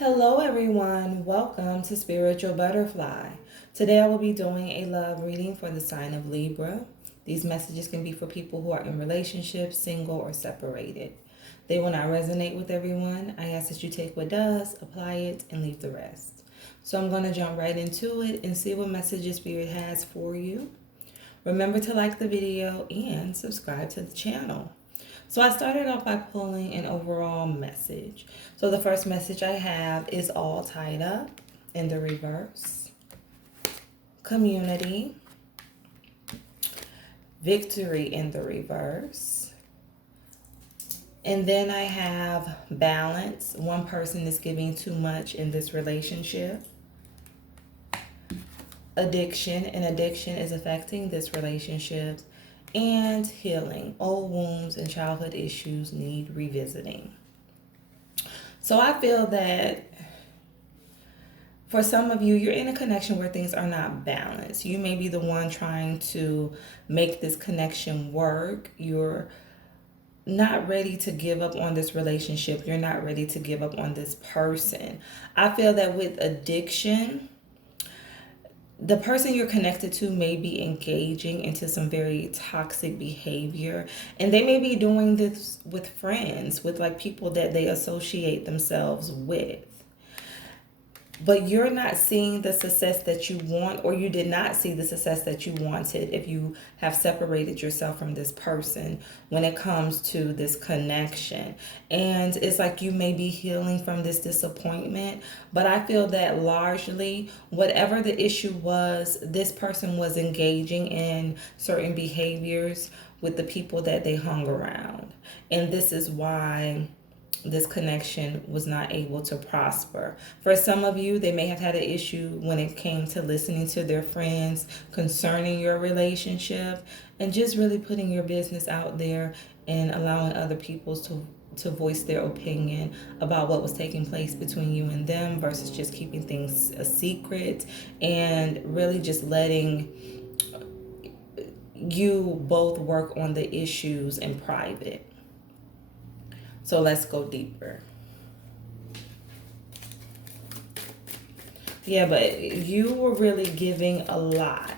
Hello, everyone. Welcome to Spiritual Butterfly. Today, I will be doing a love reading for the sign of Libra. These messages can be for people who are in relationships, single, or separated. They will not resonate with everyone. I ask that you take what does, apply it, and leave the rest. So, I'm going to jump right into it and see what messages Spirit has for you. Remember to like the video and subscribe to the channel. So I started off by pulling an overall message. So the first message I have is all tied up in the reverse. Community. Victory in the reverse. And then I have balance. One person is giving too much in this relationship. Addiction, and addiction is affecting this relationship. And healing. Old wounds and childhood issues need revisiting. So I feel that for some of you, you're in a connection where things are not balanced. You may be the one trying to make this connection work. You're not ready to give up on this relationship. You're not ready to give up on this person. I feel that with addiction, the person you're connected to may be engaging into some very toxic behavior, and they may be doing this with friends, with like people that they associate themselves with. But you're not seeing the success that you want, or you did not see the success that you wanted if you have separated yourself from this person when it comes to this connection. And it's like you may be healing from this disappointment, but I feel that largely, whatever the issue was, this person was engaging in certain behaviors with the people that they hung around. And this is why this connection was not able to prosper. For some of you, they may have had an issue when it came to listening to their friends concerning your relationship, and just really putting your business out there and allowing other people to voice their opinion about what was taking place between you and them, versus just keeping things a secret and really just letting you both work on the issues in private. So let's go deeper. Yeah, but you were really giving a lot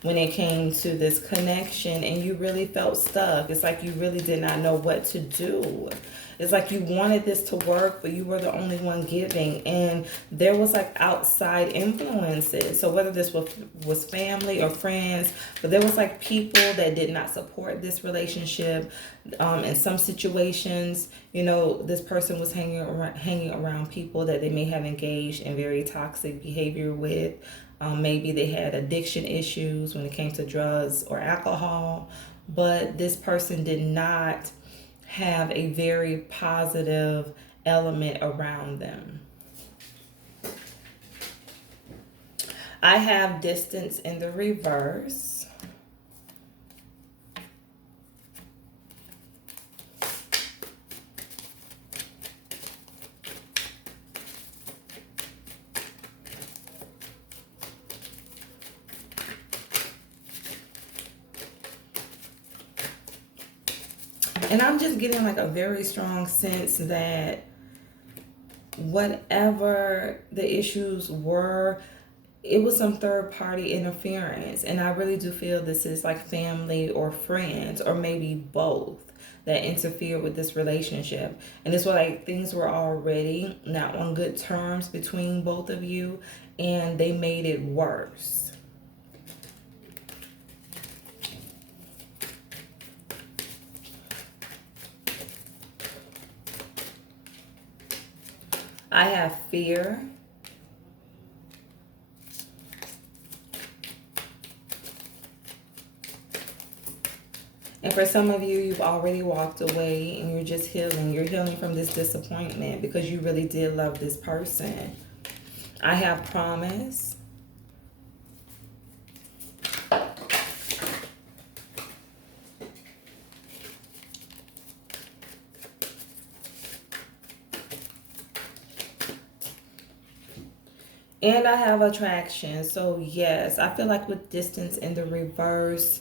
when it came to this connection, and you really felt stuck. It's like you really did not know what to do. It's like you wanted this to work, but you were the only one giving, and there was like outside influences. So whether this was family or friends, but there was like people that did not support this relationship. In some situations, this person was hanging around people that they may have engaged in very toxic behavior with. Maybe they had addiction issues when it came to drugs or alcohol, but this person did not have a very positive element around them. I have distance in the reverse. And I'm just getting like a very strong sense that whatever the issues were, it was some third party interference. And I really do feel this is like family or friends, or maybe both, that interfered with this relationship. And it's like things were already not on good terms between both of you, and they made it worse. I have fear. And for some of you, you've already walked away and you're just healing. You're healing from this disappointment because you really did love this person. I have promise. And I have attraction. So yes, I feel like with distance in the reverse,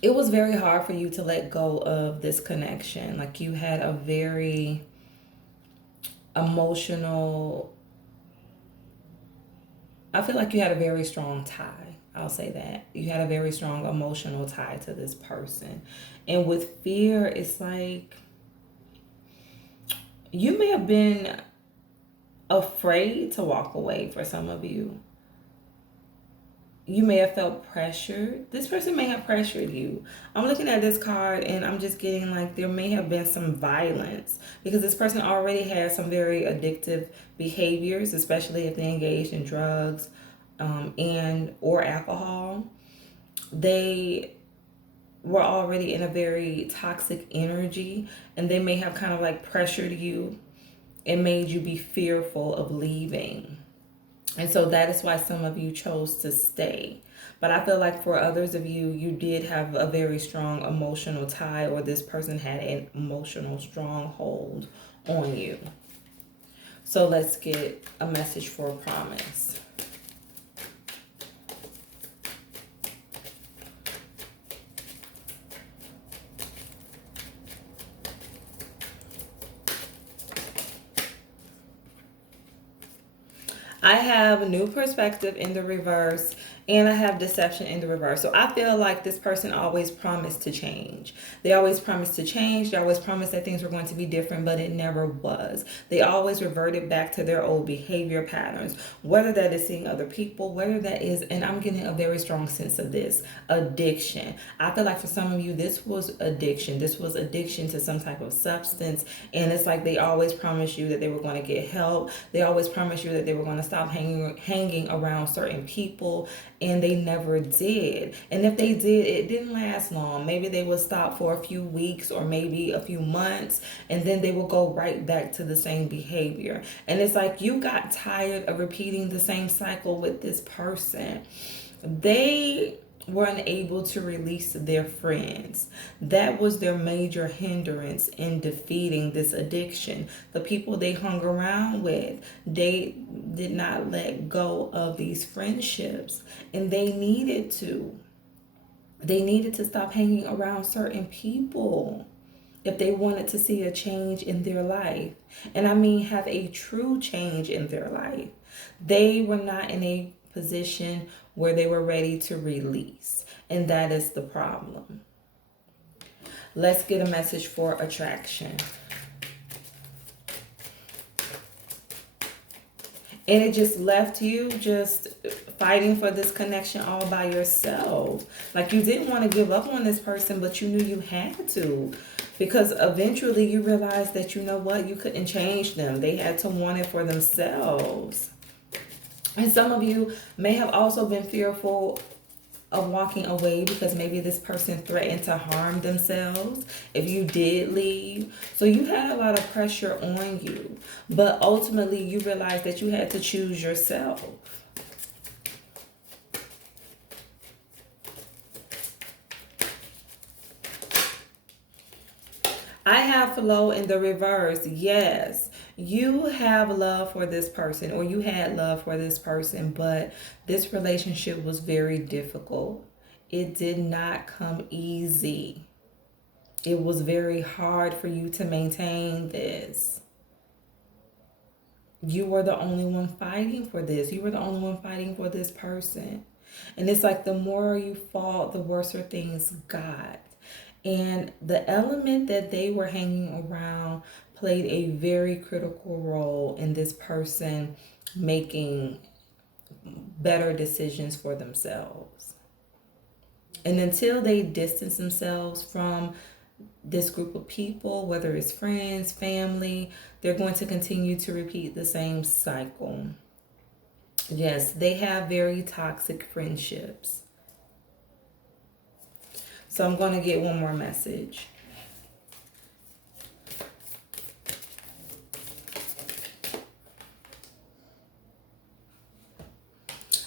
it was very hard for you to let go of this connection. Like you had a very emotional, I feel like you had a very strong tie. I'll say that. You had a very strong emotional tie to this person. And with fear, it's like you may have been afraid to walk away for some of you. You may have felt pressured. This person may have pressured you. I'm looking at this card and I'm just getting like there may have been some violence because this person already has some very addictive behaviors, especially if they engaged in drugs and or alcohol. They were already in a very toxic energy and they may have kind of like pressured you and made you be fearful of leaving. And so that is why some of you chose to stay. But I feel like for others of you, you did have a very strong emotional tie, or this person had an emotional stronghold on you. So let's get a message for a promise. I have new perspective in the reverse and I have deception in the reverse. So I feel like this person always promised to change. They always promised to change. They always promised that things were going to be different, but it never was. They always reverted back to their old behavior patterns, whether that is seeing other people, whether that is, and I'm getting a very strong sense of this, addiction. I feel like for some of you, this was addiction. This was addiction to some type of substance. And it's like they always promised you that they were going to get help. They always promised you that they were going to stop hanging around certain people, and they never did. And if they did, it didn't last long. Maybe they would stop for a few weeks or maybe a few months, and then they will go right back to the same behavior. And it's like you got tired of repeating the same cycle with this person. They were unable to release their friends. That was their major hindrance in defeating this addiction. The people they hung around with, they did not let go of these friendships, and they needed to. They needed to stop hanging around certain people if they wanted to see a change in their life. And I mean, have a true change in their life. They were not in a position where they were ready to release. And that is the problem. Let's get a message for attraction. And it just left you just fighting for this connection all by yourself. Like you didn't want to give up on this person, but you knew you had to. Because eventually you realized that, you know what, you couldn't change them. They had to want it for themselves. And some of you may have also been fearful of walking away because maybe this person threatened to harm themselves if you did leave. So you had a lot of pressure on you. But ultimately you realized that you had to choose yourself. I have flow in the reverse. Yes, you have love for this person, or you had love for this person, but this relationship was very difficult. It did not come easy. It was very hard for you to maintain this. You were the only one fighting for this. You were the only one fighting for this person. And it's like the more you fought, the worse things got. And the element that they were hanging around played a very critical role in this person making better decisions for themselves. And until they distance themselves from this group of people, whether it's friends, family, they're going to continue to repeat the same cycle. Yes, they have very toxic friendships. So I'm going to get one more message.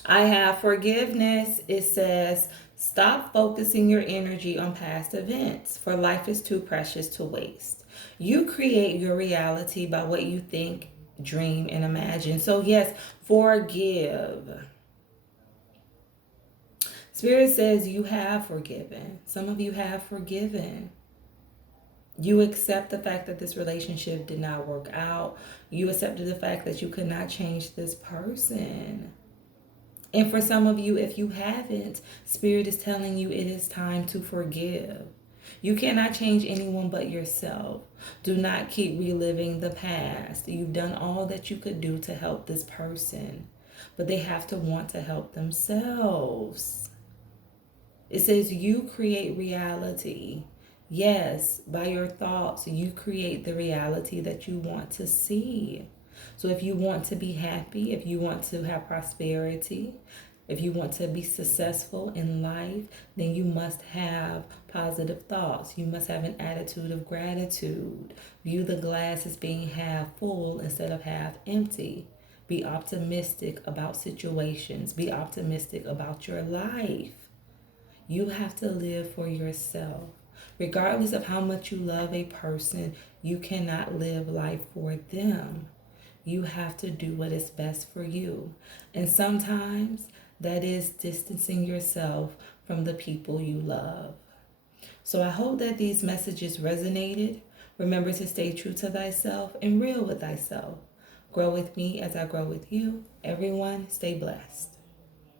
I have forgiveness. It says, stop focusing your energy on past events, for life is too precious to waste. You create your reality by what you think, dream, and imagine. So yes, forgive. Spirit says you have forgiven. Some of you have forgiven. You accept the fact that this relationship did not work out. You accepted the fact that you could not change this person. And for some of you, if you haven't, Spirit is telling you it is time to forgive. You cannot change anyone but yourself. Do not keep reliving the past. You've done all that you could do to help this person, but they have to want to help themselves. It says you create reality. Yes, by your thoughts, you create the reality that you want to see. So if you want to be happy, if you want to have prosperity, if you want to be successful in life, then you must have positive thoughts. You must have an attitude of gratitude. View the glass as being half full instead of half empty. Be optimistic about situations. Be optimistic about your life. You have to live for yourself. Regardless of how much you love a person, you cannot live life for them. You have to do what is best for you. And sometimes that is distancing yourself from the people you love. So I hope that these messages resonated. Remember to stay true to thyself and real with thyself. Grow with me as I grow with you. Everyone, stay blessed.